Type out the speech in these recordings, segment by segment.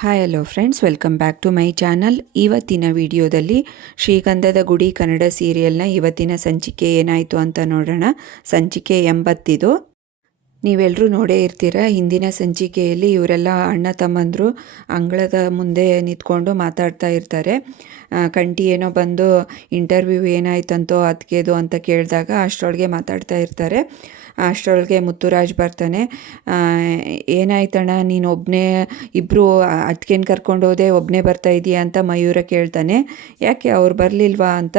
Hi hello friends, welcome back to my channel. ಇವತ್ತಿನ ವಿಡಿಯೋದಲ್ಲಿ ಶ್ರೀಗಂಧದ ಗುಡಿ ಕನ್ನಡ ಸೀರಿಯಲ್ನ ಇವತ್ತಿನ ಸಂಚಿಕೆ ಏನಾಯಿತು ಅಂತ ನೋಡೋಣ. ಸಂಚಿಕೆ 80. ನೀವೆಲ್ಲರೂ ನೋಡೇ ಇರ್ತೀರ. ಹಿಂದಿನ ಸಂಚಿಕೆಯಲ್ಲಿ ಇವರೆಲ್ಲ ಅಣ್ಣ ತಮ್ಮಂದರು ಅಂಗಳದ ಮುಂದೆ ನಿಂತ್ಕೊಂಡು ಮಾತಾಡ್ತಾ ಇರ್ತಾರೆ. ಕಂಠಿ ಏನೋ ಬಂದು ಇಂಟರ್ವ್ಯೂ ಏನಾಯ್ತಂತೋ ಅದಕ್ಕೆದು ಅಂತ ಕೇಳಿದಾಗ ಅಷ್ಟರೊಳಗೆ ಮಾತಾಡ್ತಾ ಇರ್ತಾರೆ. ಅಷ್ಟರೊಳಗೆ ಮುತ್ತುರಾಜ್ ಬರ್ತಾನೆ. ಏನಾಯ್ತಣ್ಣ, ನೀನು ಒಬ್ಬನೇ, ಇಬ್ಬರು ಅದಕ್ಕೇನು ಕರ್ಕೊಂಡು ಹೋದೆ, ಒಬ್ಬನೇ ಬರ್ತಾ ಇದೀಯಾ ಅಂತ ಮಯೂರ ಕೇಳ್ತಾನೆ. ಯಾಕೆ ಅವ್ರು ಬರಲಿಲ್ವಾ ಅಂತ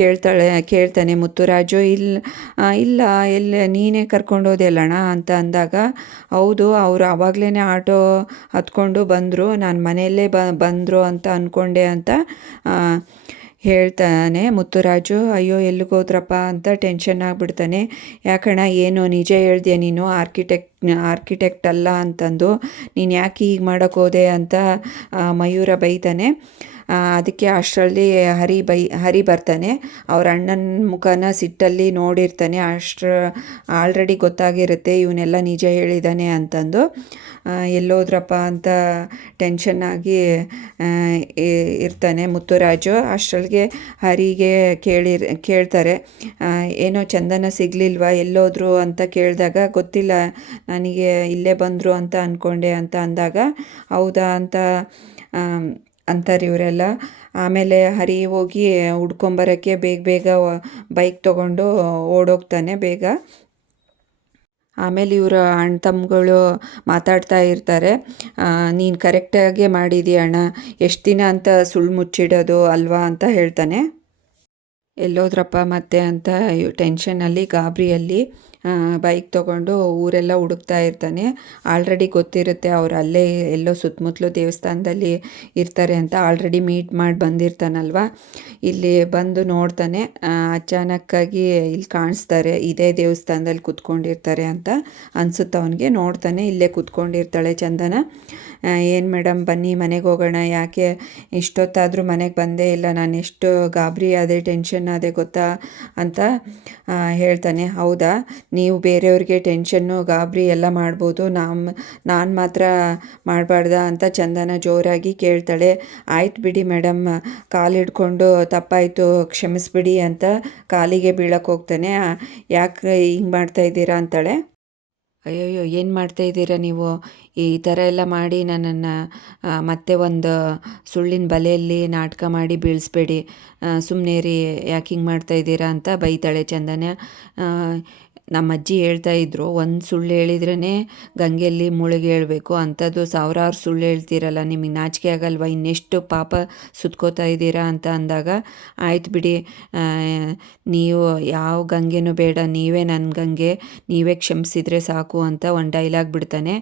ಕೇಳ್ತಾನೆ ಮುತ್ತುರಾಜು. ಇಲ್ಲ ನೀನೇ ಕರ್ಕೊಂಡು ಹೋದೆ ಅಲ್ಲಣ್ಣ ಅಂತ ಅಂದಾಗ, ಹೌದು, ಅವರು ಆವಾಗಲೇ ಆಟೋ ಹತ್ಕೊಂಡು ಬಂದರು, ನಾನು ಮನೆಯಲ್ಲೇ ಬಂದರು ಅಂತ ಅಂದ್ಕೊಂಡೆ ಅಂತ ಹೇಳ್ತಾನೆ ಮುತ್ತುರಾಜು. ಅಯ್ಯೋ ಎಲ್ಲಿಗೋದ್ರಪ್ಪ ಅಂತ ಟೆನ್ಷನ್ ಆಗಿಬಿಡ್ತಾನೆ. ಯಾಕಣ್ಣ, ಏನು ನಿಜ ಹೇಳ್ದೆ ನೀನು, ಆರ್ಕಿಟೆಕ್ಟ್ ಅಲ್ಲ ಅಂತಂದು ನೀನು ಯಾಕೆ ಹೀಗೆ ಮಾಡೋಕ್ಕೆ ಹೋದೆ ಅಂತ ಮಯೂರ ಬೈತಾನೆ. ಅದಕ್ಕೆ ಅಷ್ಟರಲ್ಲಿ ಹರಿ ಬರ್ತಾನೆ. ಅವ್ರ ಅಣ್ಣನ ಮುಖನ ಸಿಟ್ಟಲ್ಲಿ ನೋಡಿರ್ತಾನೆ. ಆಲ್ರೆಡಿ ಗೊತ್ತಾಗಿರುತ್ತೆ ಇವನ್ನೆಲ್ಲ ನಿಜ ಹೇಳಿದ್ದಾನೆ ಅಂತಂದು. ಎಲ್ಲೋದ್ರಪ್ಪ ಅಂತ ಟೆನ್ಷನ್ನಾಗಿ ಇರ್ತಾನೆ ಮುತ್ತುರಾಜು. ಅಷ್ಟರೊಳಗೆ ಹರಿಗೆ ಕೇಳ್ತಾರೆ, ಏನೋ ಚಂದನ ಸಿಗಲಿಲ್ವಾ, ಎಲ್ಲೋದ್ರು ಅಂತ ಕೇಳಿದಾಗ, ಗೊತ್ತಿಲ್ಲ ನನಗೆ, ಇಲ್ಲೇ ಬಂದರು ಅಂತ ಅಂದ್ಕೊಂಡೆ ಅಂತ ಅಂದಾಗ, ಹೌದಾ ಅಂತ ಅಂತಾರೆ ಇವರೆಲ್ಲ. ಆಮೇಲೆ ಹರಿ ಹೋಗಿ ಹುಡ್ಕೊಂಬರೋಕ್ಕೆ ಬೇಗ ಬೈಕ್ ತೊಗೊಂಡು ಓಡೋಗ್ತಾನೆ ಬೇಗ. ಆಮೇಲೆ ಇವರು ಅಣ್ಣ ತಮ್ಮಗಳು ಮಾತಾಡ್ತಾ ಇರ್ತಾರೆ. ನೀನು ಕರೆಕ್ಟಾಗೇ ಮಾಡಿದೀಯ ಅಣ್ಣ, ಎಷ್ಟು ದಿನ ಅಂತ ಸುಳ್ಳು ಮುಚ್ಚಿಡೋದು ಅಲ್ವಾ ಅಂತ ಹೇಳ್ತಾನೆ. ಎಲ್ಲೋದ್ರಪ್ಪ ಮತ್ತೆ ಅಂತ ಟೆನ್ಷನಲ್ಲಿ ಗಾಬರಿಯಲ್ಲಿ ಬೈಕ್ ತೊಗೊಂಡು ಊರೆಲ್ಲ ಹುಡುಕ್ತಾ ಇರ್ತಾನೆ. ಆಲ್ರೆಡಿ ಗೊತ್ತಿರುತ್ತೆ ಅವ್ರು ಅಲ್ಲೇ ಎಲ್ಲೋ ಸುತ್ತಮುತ್ತಲು ದೇವಸ್ಥಾನದಲ್ಲಿ ಇರ್ತಾರೆ ಅಂತ. ಆಲ್ರೆಡಿ ಮೀಟ್ ಮಾಡಿ ಬಂದಿರ್ತಾನಲ್ವ. ಇಲ್ಲಿ ಬಂದು ನೋಡ್ತಾನೆ. ಅಚಾನಕ್ಕಾಗಿ ಇಲ್ಲಿ ಕಾಣಿಸ್ತಾರೆ, ಇದೇ ದೇವಸ್ಥಾನದಲ್ಲಿ ಕೂತ್ಕೊಂಡಿರ್ತಾರೆ ಅಂತ ಅನಿಸುತ್ತೆ ಅವನಿಗೆ. ನೋಡ್ತಾನೆ, ಇಲ್ಲೇ ಕೂತ್ಕೊಂಡಿರ್ತಾಳೆ ಚಂದನ. ಏನು ಮೇಡಮ್, ಬನ್ನಿ ಮನೆಗೆ ಹೋಗೋಣ, ಯಾಕೆ ಇಷ್ಟೊತ್ತಾದರೂ ಮನೆಗೆ ಬಂದೇ ಇಲ್ಲ, ನಾನು ಎಷ್ಟು ಗಾಬರಿ ಆದೆ, ಟೆನ್ಷನ್ ಆದೆ ಗೊತ್ತಾ ಅಂತ ಹೇಳ್ತಾನೆ. ಹೌದಾ, ನೀವು ಬೇರೆಯವ್ರಿಗೆ ಟೆನ್ಷನ್ನು ಗಾಬರಿ ಎಲ್ಲ ಮಾಡ್ಬೋದು, ನಾನು ಮಾತ್ರ ಮಾಡಬಾರ್ದ ಅಂತ ಚಂದನ ಜೋರಾಗಿ ಕೇಳ್ತಾಳೆ. ಆಯ್ತು ಬಿಡಿ ಮೇಡಮ್, ಕಾಲು ಹಿಡ್ಕೊಂಡು ತಪ್ಪಾಯಿತು ಕ್ಷಮಿಸ್ಬಿಡಿ ಅಂತ ಕಾಲಿಗೆ ಬೀಳಕ್ಕೆ ಹೋಗ್ತಾನೆ. ಯಾಕೆ ಹಿಂಗೆ ಮಾಡ್ತಾಯಿದ್ದೀರಾ ಅಂತಾಳೆ. ಅಯ್ಯೋಯ್ಯೋ, ಏನು ಮಾಡ್ತಾಯಿದ್ದೀರಾ ನೀವು, ಈ ಥರ ಎಲ್ಲ ಮಾಡಿ ನನ್ನನ್ನು ಮತ್ತೆ ಒಂದು ಸುಳ್ಳಿನ ಬಲೆಯಲ್ಲಿ ನಾಟಕ ಮಾಡಿ ಬೀಳಿಸ್ಬೇಡಿ, ಸುಮ್ಮನೆ ರೀ, ಯಾಕೆ ಹಿಂಗೆ ಮಾಡ್ತಾಯಿದ್ದೀರಾ ಅಂತ ಬೈತಾಳೆ ಚಂದನ. ನಮ್ಮ ಅಜ್ಜಿ ಹೇಳ್ತಾಯಿದ್ರು, ಒಂದು ಸುಳ್ಳು ಹೇಳಿದ್ರೇ ಗಂಗೆಯಲ್ಲಿ ಮುಳುಗಿ ಹೇಳ್ಬೇಕು, ಅಂಥದ್ದು ಸಾವಿರಾರು ಸುಳ್ಳು ಹೇಳ್ತೀರಲ್ಲ, ನಿಮಗೆ ನಾಚಿಕೆ ಆಗಲ್ವ, ಇನ್ನೆಷ್ಟು ಪಾಪ ಸುತ್ಕೋತಾ ಇದ್ದೀರಾ ಅಂತ ಅಂದಾಗ, ಆಯ್ತು ಬಿಡಿ, ನೀವು ಯಾವ ಗಂಗೆನೂ ಬೇಡ, ನೀವೇ ನನ್ನ ಗಂಗೆ, ನೀವೇ ಕ್ಷಮಿಸಿದರೆ ಸಾಕು ಅಂತ ಒಂದು ಡೈಲಾಗ್ ಬಿಡ್ತಾನೆ.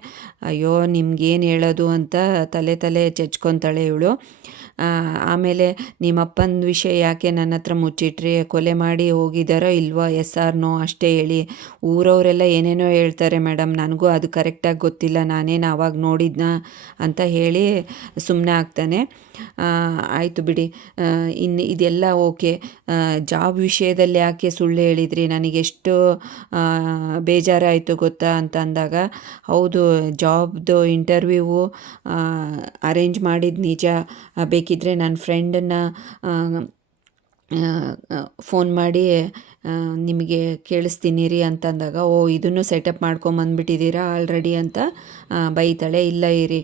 ಅಯ್ಯೋ, ನಿಮ್ಗೇನು ಹೇಳೋದು ಅಂತ ತಲೆ ಚಚ್ಕೊತಾಳೆ ಇವಳು. ಆಮೇಲೆ ನಿಮ್ಮಪ್ಪನ ವಿಷಯ ಯಾಕೆ ನನ್ನ ಹತ್ರ ಮುಚ್ಚಿಟ್ರಿ, ಕೊಲೆ ಮಾಡಿ ಹೋಗಿದ್ದಾರೋ ಇಲ್ವೋ, ಎಸ್ ಆರ್ ನೋ ಅಷ್ಟೇ ಹೇಳಿ. ಊರವರೆಲ್ಲ ಏನೇನೋ ಹೇಳ್ತಾರೆ ಮೇಡಮ್, ನನಗೂ ಅದು ಕರೆಕ್ಟಾಗಿ ಗೊತ್ತಿಲ್ಲ, ನಾನೇನು ಆವಾಗ ನೋಡಿದ್ನಾ ಅಂತ ಹೇಳಿ ಸುಮ್ಮನೆ ಆಗ್ತಾನೆ. ಆಯಿತು ಬಿಡಿ, ಇನ್ನು ಇದೆಲ್ಲ ಓಕೆ, ಜಾಬ್ ವಿಷಯದಲ್ಲಿ ಯಾಕೆ ಸುಳ್ಳು ಹೇಳಿದ್ರಿ, ನನಗೆಷ್ಟು ಬೇಜಾರಾಯಿತು ಗೊತ್ತಾ ಅಂತ ಅಂದಾಗ, ಹೌದು, ಜಾಬ್ದು ಇಂಟರ್ವ್ಯೂವು ಅರೇಂಜ್ ಮಾಡಿದ ನಿಜ, ಬೇಕಿದ್ದರೆ ನನ್ನ ಫ್ರೆಂಡನ್ನು ಫೋನ್ ಮಾಡಿ ನಿಮಗೆ ಕೇಳಿಸ್ತೀನಿ ರೀ ಅಂತಂದಾಗ, ಓ ಇದನ್ನು ಸೆಟಪ್ ಮಾಡ್ಕೊಂಬಂದ್ಬಿಟ್ಟಿದ್ದೀರಾ ಆಲ್ರೆಡಿ ಅಂತ ಬೈತಾಳೆ. ಇಲ್ಲ ಇರಿ,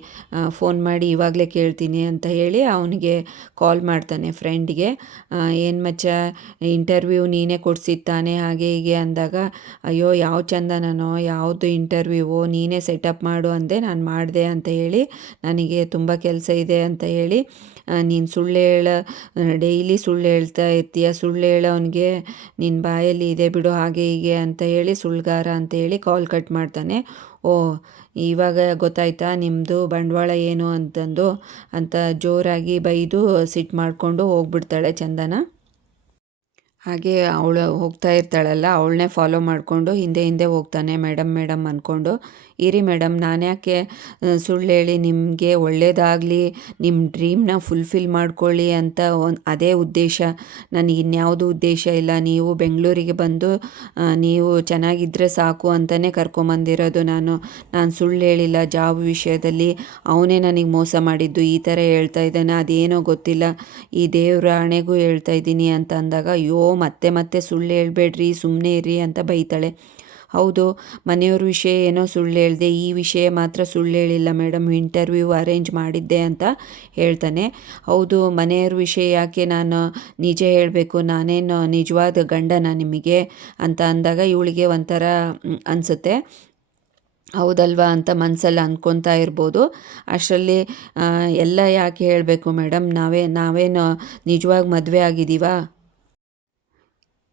ಫೋನ್ ಮಾಡಿ ಇವಾಗಲೇ ಕೇಳ್ತೀನಿ ಅಂತ ಹೇಳಿ ಅವನಿಗೆ ಕಾಲ್ ಮಾಡ್ತಾನೆ ಫ್ರೆಂಡಿಗೆ. ಏನು ಮಚ್ಚ, ಇಂಟರ್ವ್ಯೂ ನೀನೇ ಕೊಡಿಸಿತ್ತಾನೆ ಹಾಗೆ ಹೀಗೆ ಅಂದಾಗ, ಅಯ್ಯೋ ಯಾವ ಚಂದನೋ, ಯಾವುದು ಇಂಟರ್ವ್ಯೂವೋ, ನೀನೇ ಸೆಟಪ್ ಮಾಡು ಅಂದೆ, ನಾನು ಮಾಡಿದೆ ಅಂತ ಹೇಳಿ, ನನಗೆ ತುಂಬ ಕೆಲಸ ಇದೆ ಅಂತ ಹೇಳಿ, ನೀನು ಡೈಲಿ ಸುಳ್ಳು ಹೇಳ್ತಾ ಇರ್ತೀಯ, ಸುಳ್ಳು ಹೇಳೋನಿಗೆ ನಿನ್ನ ಬಾಯಲ್ಲಿ ಇದೆ ಬಿಡು ಹಾಗೆ ಹೀಗೆ ಅಂತ ಹೇಳಿ ಸುಳ್ಳುಗಾರ ಅಂತ ಹೇಳಿ ಕಾಲ್ ಕಟ್ ಮಾಡ್ತಾನೆ. ಓ, ಇವಾಗ ಗೊತ್ತಾಯ್ತಾ ನಿಮ್ಮದು ಬಂಡವಾಳ ಏನು ಅಂತಂದು ಅಂತ ಜೋರಾಗಿ ಬೈದು ಸಿಟ್ಟು ಮಾಡಿಕೊಂಡು ಹೋಗ್ಬಿಡ್ತಾಳೆ ಚಂದನ. ಹಾಗೆ ಅವಳು ಹೋಗ್ತಾ ಇರ್ತಾಳಲ್ಲ, ಅವಳನ್ನೇ ಫಾಲೋ ಮಾಡಿಕೊಂಡು ಹಿಂದೆ ಹೋಗ್ತಾನೆ ಮೇಡಮ್ ಅಂದ್ಕೊಂಡು. ಇರಿ ಮೇಡಮ್, ನಾನು ಯಾಕೆ ಸುಳ್ಳು ಹೇಳಿ, ನಿಮಗೆ ಒಳ್ಳೆಯದಾಗಲಿ, ನಿಮ್ಮ ಡ್ರೀಮ್ನ ಫುಲ್ಫಿಲ್ ಮಾಡ್ಕೊಳ್ಳಿ ಅಂತ ಅದೇ ಉದ್ದೇಶ. ನನಗೆ ಇನ್ಯಾವುದೂ ಉದ್ದೇಶ ಇಲ್ಲ. ನೀವು ಬೆಂಗಳೂರಿಗೆ ಬಂದು ನೀವು ಚೆನ್ನಾಗಿದ್ದರೆ ಸಾಕು ಅಂತಲೇ ಕರ್ಕೊಂಬಂದಿರೋದು. ನಾನು ಸುಳ್ಳು ಹೇಳಿಲ್ಲ ಜಾಬ್ ವಿಷಯದಲ್ಲಿ. ಅವನೇ ನನಗೆ ಮೋಸ ಮಾಡಿದ್ದು. ಈ ಥರ ಹೇಳ್ತಾ ಇದ್ದಾನೆ, ಅದೇನೋ ಗೊತ್ತಿಲ್ಲ, ಈ ದೇವ್ರ ಆಣೆಗೂ ಹೇಳ್ತಾ ಇದ್ದೀನಿ ಅಂತ ಅಂದಾಗ, ಅಯ್ಯೋ ಮತ್ತೆ ಮತ್ತೆ ಸುಳ್ಳು ಹೇಳ್ಬೇಡ್ರಿ, ಸುಮ್ಮನೆ ಇರ್ರಿ ಅಂತ ಬೈತಾಳೆ. ಹೌದು, ಮನೆಯವ್ರ ವಿಷಯ ಏನೋ ಸುಳ್ಳು ಹೇಳಿದೆ, ಈ ವಿಷಯ ಮಾತ್ರ ಸುಳ್ಳು ಹೇಳಿಲ್ಲ ಮೇಡಮ್, ಇಂಟರ್ವ್ಯೂ ಅರೇಂಜ್ ಮಾಡಿದ್ದೆ ಅಂತ ಹೇಳ್ತಾನೆ. ಹೌದು, ಮನೆಯವ್ರ ವಿಷಯ ಯಾಕೆ ನಾನು ನಿಜ ಹೇಳಬೇಕು, ನಾನೇನು ನಿಜವಾದ ಗಂಡನ ನಿಮಗೆ ಅಂತ ಅಂದಾಗ ಇವಳಿಗೆ ಒಂಥರ ಅನಿಸುತ್ತೆ. ಹೌದಲ್ವಾ ಅಂತ ಮನಸ್ಸಲ್ಲಿ ಅಂದ್ಕೊತಾ ಇರ್ಬೋದು. ಅಷ್ಟರಲ್ಲಿ ಎಲ್ಲ ಯಾಕೆ ಹೇಳಬೇಕು ಮೇಡಮ್, ನಾವೇನು ನಿಜವಾಗಿ ಮದುವೆ ಆಗಿದ್ದೀವಾ?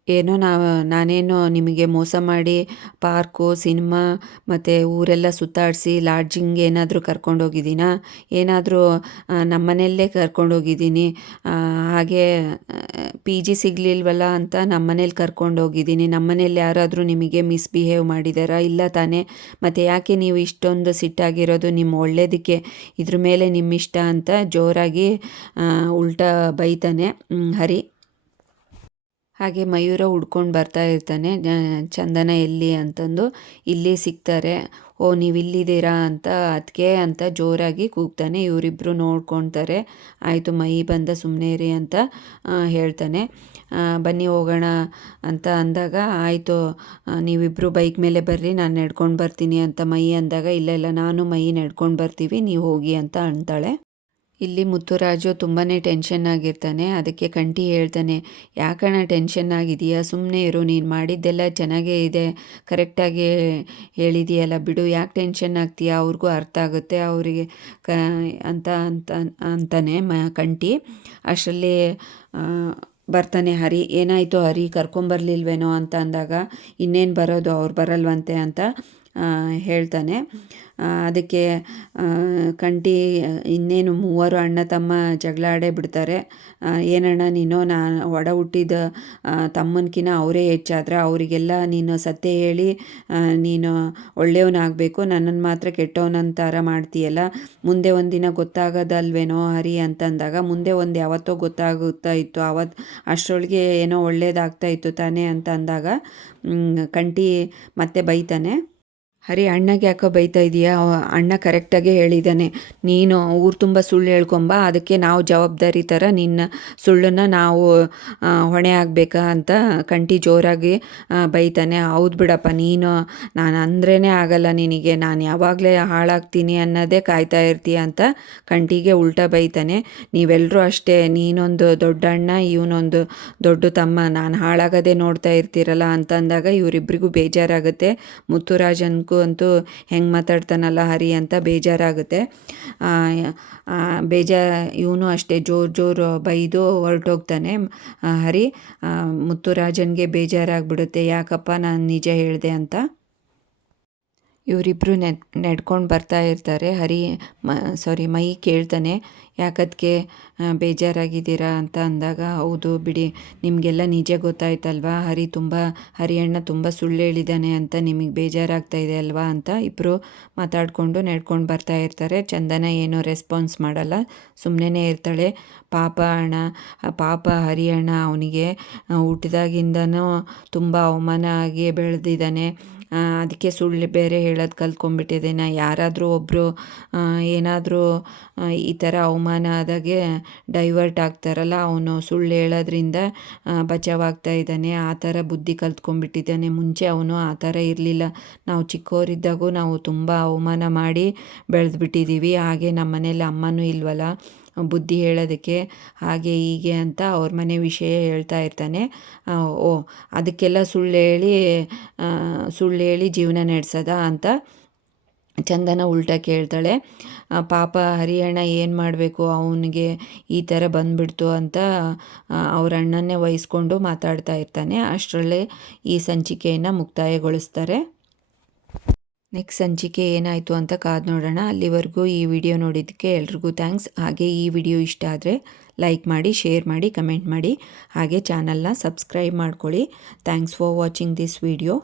ಏನೋ ನಾನೇನೋ ನಿಮಗೆ ಮೋಸ ಮಾಡಿ ಪಾರ್ಕು, ಸಿನಿಮಾ ಮತ್ತು ಊರೆಲ್ಲ ಸುತ್ತಾಡಿಸಿ ಲಾಡ್ಜಿಂಗ್ ಏನಾದರೂ ಕರ್ಕೊಂಡೋಗಿದ್ದೀನಾ? ಏನಾದರೂ ನಮ್ಮನೆಯಲ್ಲೇ ಕರ್ಕೊಂಡೋಗಿದ್ದೀನಿ. ಹಾಗೆ ಪಿ ಜಿ ಸಿಗಲಿಲ್ವಲ್ಲ ಅಂತ ನಮ್ಮನೇಲಿ ಕರ್ಕೊಂಡೋಗಿದ್ದೀನಿ. ನಮ್ಮನೇಲಿ ಯಾರಾದರೂ ನಿಮಗೆ ಮಿಸ್ಬಿಹೇವ್ ಮಾಡಿದಾರಾ? ಇಲ್ಲ ತಾನೇ? ಮತ್ತು ಯಾಕೆ ನೀವು ಇಷ್ಟೊಂದು ಸಿಟ್ಟಾಗಿರೋದು? ನಿಮ್ಮ ಒಳ್ಳೆಯದಕ್ಕೆ, ಇದ್ರ ಮೇಲೆ ನಿಮ್ಮಿಷ್ಟ ಅಂತ ಜೋರಾಗಿ ಉಲ್ಟಾ ಬೈತಾನೆ ಹರಿ. ಹಾಗೆ ಮಯೂರ ಹುಡ್ಕೊಂಡು ಬರ್ತಾ ಇರ್ತಾನೆ. ಚಂದನ ಎಲ್ಲಿ ಅಂತಂದು. ಇಲ್ಲಿ ಸಿಗ್ತಾರೆ. ಓ, ನೀವು ಇಲ್ಲಿದ್ದೀರಾ ಅಂತ ಅದಕ್ಕೆ ಅಂತ ಜೋರಾಗಿ ಕೂಗ್ತಾನೆ. ಇವರಿಬ್ಬರು ನೋಡ್ಕೊತಾರೆ. ಆಯಿತು, ಮೈ ಬಂದ, ಸುಮ್ಮನೆ ಇರಿ ಅಂತ ಹೇಳ್ತಾನೆ. ಬನ್ನಿ ಹೋಗೋಣ ಅಂತ ಅಂದಾಗ, ಆಯಿತು ನೀವಿಬ್ಬರು ಬೈಕ್ ಮೇಲೆ ಬರ್ರಿ, ನಾನು ನಡ್ಕೊಂಡು ಬರ್ತೀನಿ ಅಂತ ಮೈ ಅಂದಾಗ, ಇಲ್ಲ ನಾನು ಮೈ ನಡ್ಕೊಂಡು ಬರ್ತೀವಿ, ನೀವು ಹೋಗಿ ಅಂತ ಅಂತಾಳೆ. ಇಲ್ಲಿ ಮುತ್ತುರಾಜು ತುಂಬಾ ಟೆನ್ಷನ್ ಆಗಿರ್ತಾನೆ. ಅದಕ್ಕೆ ಕಂಠಿ ಹೇಳ್ತಾನೆ, ಯಾಕಣ್ಣ ಟೆನ್ಷನ್ ಆಗಿದೆಯಾ? ಸುಮ್ಮನೆ ಇರು, ನೀನು ಮಾಡಿದ್ದೆಲ್ಲ ಚೆನ್ನಾಗೇ ಇದೆ, ಕರೆಕ್ಟಾಗಿ ಹೇಳಿದೆಯಲ್ಲ, ಬಿಡು, ಯಾಕೆ ಟೆನ್ಷನ್ ಆಗ್ತೀಯಾ? ಅವ್ರಿಗೂ ಅರ್ಥ ಆಗುತ್ತೆ ಅವರಿಗೆ ಅಂತ ಅಂತಾನೆ ಕಂಠಿ. ಅಷ್ಟರಲ್ಲಿ ಬರ್ತಾನೆ ಹರಿ. ಏನಾಯಿತು ಹರಿ, ಕರ್ಕೊಂಬರ್ಲಿಲ್ವೇನೋ ಅಂತ ಅಂದಾಗ, ಇನ್ನೇನು ಬರೋದು, ಅವ್ರು ಬರಲ್ವಂತೆ ಅಂತ ಹೇಳ್ತಾನೆ. ಅದಕ್ಕೆ ಕಂಠಿ, ಇನ್ನೇನು ಮೂವರು ಅಣ್ಣ ತಮ್ಮ ಜಗಳ ಆಡೇ ಬಿಡ್ತಾರೆ. ಏನಣ್ಣ ನೀನು, ಒಡ ಹುಟ್ಟಿದ ತಮ್ಮನಕಿನ್ನ ಅವರೇ ಹೆಚ್ಚಾದ್ರೆ ಅವರಿಗೆಲ್ಲ ನೀನು ಸತ್ಯ ಹೇಳಿ ನೀನು ಒಳ್ಳೆಯವನಾಗಬೇಕು, ನನ್ನನ್ನು ಮಾತ್ರ ಕೆಟ್ಟವನಂತಾರ ಮಾಡ್ತೀಯಲ್ಲ, ಮುಂದೆ ಒಂದಿನ ಗೊತ್ತಾಗೋದಲ್ವೇನೋ ಹರಿ ಅಂತಂದಾಗ, ಮುಂದೆ ಒಂದು ಯಾವತ್ತೋ ಗೊತ್ತಾಗುತ್ತಾ ಇತ್ತು, ಅಷ್ಟರೊಳಗೆ ಏನೋ ಒಳ್ಳೇದಾಗ್ತಾ ಇತ್ತು ತಾನೇ ಅಂತ ಅಂದಾಗ ಕಂಠಿ ಮತ್ತೆ ಬೈತಾನೆ. ಹರಿ, ಅಣ್ಣಗೆ ಯಾಕೋ ಬೈತಾ ಇದೀಯಾ? ಅಣ್ಣ ಕರೆಕ್ಟಾಗೇ ಹೇಳಿದ್ದಾನೆ, ನೀನು ಊರು ತುಂಬ ಸುಳ್ಳು ಹೇಳ್ಕೊಂಬ, ಅದಕ್ಕೆ ನಾವು ಜವಾಬ್ದಾರಿ ಥರ ನಿನ್ನ ಸುಳ್ಳನ್ನು ನಾವು ಹೊಣೆ ಆಗಬೇಕಾ ಅಂತ ಕಂಠಿ ಜೋರಾಗಿ ಬೈತಾನೆ. ಹೌದು ಬಿಡಪ್ಪ, ನಾನು ಅಂದ್ರೇ ಆಗಲ್ಲ ನಿನಗೆ, ನಾನು ಯಾವಾಗಲೇ ಹಾಳಾಗ್ತೀನಿ ಅನ್ನೋದೇ ಕಾಯ್ತಾ ಇರ್ತೀಯ ಅಂತ ಕಂಠಿಗೆ ಉಲ್ಟಾ ಬೈತಾನೆ. ನೀವೆಲ್ಲರೂ ಅಷ್ಟೇ, ನೀನೊಂದು ದೊಡ್ಡ ಅಣ್ಣ, ಇವನೊಂದು ದೊಡ್ಡ ತಮ್ಮ, ನಾನು ಹಾಳಾಗೋದೇ ನೋಡ್ತಾ ಇರ್ತೀರಲ್ಲ ಅಂತ ಅಂದಾಗ ಇವರಿಬ್ಬರಿಗೂ ಬೇಜಾರಾಗುತ್ತೆ. ಮುತ್ತುರಾಜನ್ಗೂ ಅಂತೂ ಹೆಂಗೆ ಮಾತಾಡ್ತಾನಲ್ಲ ಹರಿ ಅಂತ ಬೇಜಾರಾಗುತ್ತೆ. ಇವನು ಅಷ್ಟೇ ಜೋರು ಬೈದು ಹೊರಟೋಗ್ತಾನೆ ಹರಿ. ಮುತ್ತುರಾಜನ್ಗೆ ಬೇಜಾರಾಗ್ಬಿಡುತ್ತೆ, ಯಾಕಪ್ಪ ನಾನು ನಿಜ ಹೇಳಿದೆ ಅಂತ. ಇವರಿಬ್ಬರು ನಡ್ಕೊಂಡು ಬರ್ತಾ ಇರ್ತಾರೆ. ಮೈ ಕೇಳ್ತಾನೆ, ಯಾಕದಕ್ಕೆ ಬೇಜಾರಾಗಿದ್ದೀರಾ ಅಂತ ಅಂದಾಗ, ಹೌದು ಬಿಡಿ, ನಿಮಗೆಲ್ಲ ನಿಜ ಗೊತ್ತಾಯ್ತಲ್ವಾ, ಹರಿಯಣ್ಣ ತುಂಬ ಸುಳ್ಳು ಹೇಳಿದ್ದಾನೆ ಅಂತ ನಿಮಗೆ ಬೇಜಾರಾಗ್ತಾ ಇದೆ ಅಲ್ವಾ ಅಂತ ಇಬ್ಬರು ಮಾತಾಡಿಕೊಂಡು ನಡ್ಕೊಂಡು ಬರ್ತಾ ಇರ್ತಾರೆ. ಚಂದನ ಏನೂ ರೆಸ್ಪಾನ್ಸ್ ಮಾಡಲ್ಲ, ಸುಮ್ಮನೆ ಇರ್ತಾಳೆ. ಪಾಪ ಹರಿಯಣ್ಣ, ಅವನಿಗೆ ಹುಟ್ಟಿದಾಗಿಂದನೂ ತುಂಬ ಅವಮಾನ ಆಗಿ ಬೆಳೆದಿದ್ದಾನೆ. ಅದಕ್ಕೆ ಸುಳ್ಳು ಬೇರೆ ಹೇಳೋದು ಕಲ್ತ್ಕೊಂಡ್ಬಿಟ್ಟಿದ್ದೇನೆ. ಯಾರಾದರೂ ಒಬ್ಬರು ಏನಾದರೂ ಈ ಥರ ಅವಮಾನ ಆದಾಗೆ ಡೈವರ್ಟ್ ಆಗ್ತಾರಲ್ಲ, ಅವನು ಸುಳ್ಳು ಹೇಳೋದ್ರಿಂದ ಬಚಾವಾಗ್ತಾ ಇದ್ದಾನೆ. ಆ ಥರ ಬುದ್ಧಿ ಕಲ್ತ್ಕೊಂಡ್ಬಿಟ್ಟಿದ್ದಾನೆ. ಮುಂಚೆ ಅವನು ಆ ಥರ ಇರಲಿಲ್ಲ. ನಾವು ಚಿಕ್ಕವರಿದ್ದಾಗೂ ನಾವು ತುಂಬ ಅವಮಾನ ಮಾಡಿ ಬೆಳೆದ್ಬಿಟ್ಟಿದ್ದೀವಿ. ಹಾಗೆ ನಮ್ಮ ಮನೇಲಿ ಅಮ್ಮನೂ ಇಲ್ವಲ್ಲ ಬುದ್ಧಿ ಹೇಳೋದಕ್ಕೆ, ಹಾಗೆ ಹೀಗೆ ಅಂತ ಅವ್ರ ಮನೆ ವಿಷಯ ಹೇಳ್ತಾ ಇರ್ತಾನೆ. ಅದಕ್ಕೆಲ್ಲ ಸುಳ್ಳು ಹೇಳಿ ಜೀವನ ನಡೆಸೋದ ಅಂತ ಚಂದನ ಉಲ್ಟಾ ಕೇಳ್ತಾಳೆ. ಪಾಪ ಹರಿಯಣ್ಣ ಏನು ಮಾಡಬೇಕು, ಅವನಿಗೆ ಈ ಥರ ಬಂದುಬಿಡ್ತು ಅಂತ ಅವ್ರ ಅಣ್ಣನ್ನೇ ವಹಿಸ್ಕೊಂಡು ಮಾತಾಡ್ತಾ ಇರ್ತಾನೆ. ಅಷ್ಟರಲ್ಲೇ ಈ ಸಂಚಿಕೆಯನ್ನು ಮುಕ್ತಾಯಗೊಳಿಸ್ತಾರೆ. ನೆಕ್ಸ್ಟ್ ಸಂಚಿಕೆ ಏನಾಯಿತು ಅಂತ ಕಾದು ನೋಡೋಣ. ಅಲ್ಲಿವರೆಗೂ ಈ ವಿಡಿಯೋ ನೋಡಿದ್ದಕ್ಕೆ ಎಲ್ರಿಗೂ ಥ್ಯಾಂಕ್ಸ್. ಹಾಗೆ ಈ ವಿಡಿಯೋ ಇಷ್ಟ ಆದರೆ ಲೈಕ್ ಮಾಡಿ, ಶೇರ್ ಮಾಡಿ, ಕಮೆಂಟ್ ಮಾಡಿ, ಹಾಗೆ ಚಾನಲ್ನ ಸಬ್ಸ್ಕ್ರೈಬ್ ಮಾಡ್ಕೊಳ್ಳಿ. Thanks for watching this video.